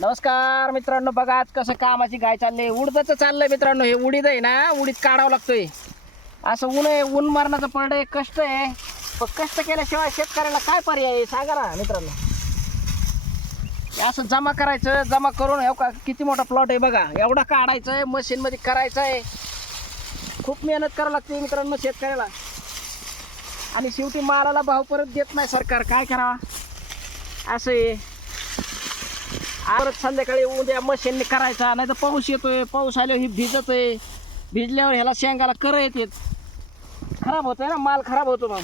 नमस्कार मित्रांनो बघा आज कसं कामाची गाय चालली उडदाचं चाललंय मित्रांनो हे उडीद आहे ना उडीद काढावं लागतोय. असं ऊन आहे ऊन मारण्याचं पडलंय कष्ट आहे. पण कष्ट केल्याशिवाय शेतकऱ्याला काय पर्याय आहे सांगा ना मित्रांनो. हे असं जमा करायचं जमा करून हो का किती मोठा प्लॉट आहे बघा. एवढा काढायचं आहे मशीनमध्ये करायचं आहे खूप मेहनत करावं लागते मित्रांनो शेतकऱ्याला. आणि शेवटी मालाला भाव परत देत नाही सरकार. काय करावा? असं आहे. परत संध्याकाळी उद्या मशीनने करायचा नाही तर पाऊस येतोय पाऊस आल्यावर ही भिजत आहे भिजल्यावर ह्याला शेंगाला कर येते. खराब होतोय ना माल खराब होतो मग.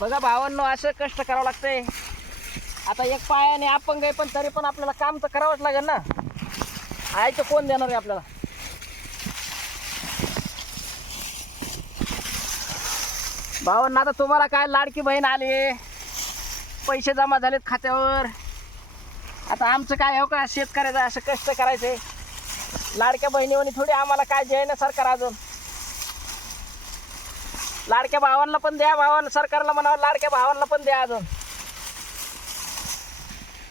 बघा भावांनो असं कष्ट करावं लागतंय. आता एक पायाने अपंग आहे पण तरी पण आपल्याला काम तर करावंच लागेल ना. आहे तर कोण देणार आहे आपल्याला? भावांना आता तुम्हाला काय लाडकी बहीण आली? पैसे जमा झालेत खात्यावर. आता आमचं काय हो का? शेतकऱ्याचं असं कष्ट करायचे. लाडक्या बहिणीवणी थोडी आम्हाला काय द्याय ना सरकार अजून. लाडक्या भावांना पण द्या भावांना सरकारला म्हणावं लाडक्या भावांना पण द्या अजून.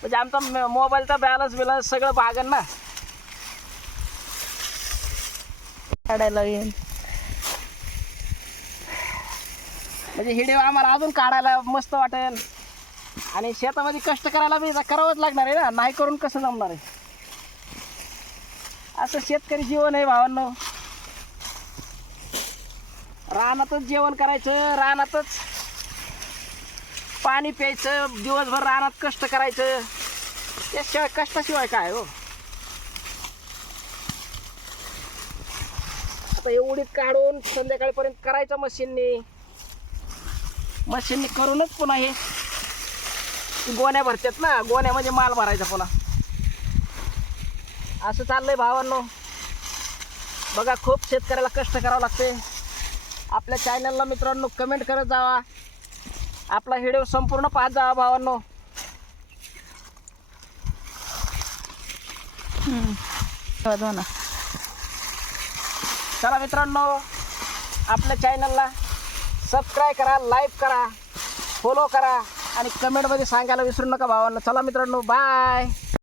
म्हणजे आमचा मोबाईलचा बॅलन्स बिलन्स सगळं भागन ना. काढायला येईल म्हणजे हिडे आम्हाला अजून काढायला मस्त वाटेल. आणि शेतामध्ये कष्ट करायला बी करावंच लागणार आहे ना. नाही करून कसं जमणार आहे? असं शेतकरी जीवन आहे भावांनो. रानातच जेवण करायचं रानातच पाणी प्यायचं दिवसभर रानात कष्ट करायचं. त्याशिवाय कष्टाशिवाय काय हो? आता एवढीच काढून संध्याकाळपर्यंत करायचं मशीननी. मशीननी करूनच पुन्हा हे. गोण्या भरतात ना गोण्या म्हणजे माल भरायचा पुन्हा. असं चाललंय भावांनो. बघा खूप शेतकऱ्याला कष्ट करावं लागते आपल्या चॅनलला मित्रांनो कमेंट करत जावा. आपला व्हिडिओ संपूर्ण पाहत जावा भावांनो. ना चला मित्रांनो आपल्या चॅनलला सबस्क्राईब करा लाईक करा फॉलो करा आणि कमेंटमध्ये सांगायला विसरू नका भावांना. चला मित्रांनो बाय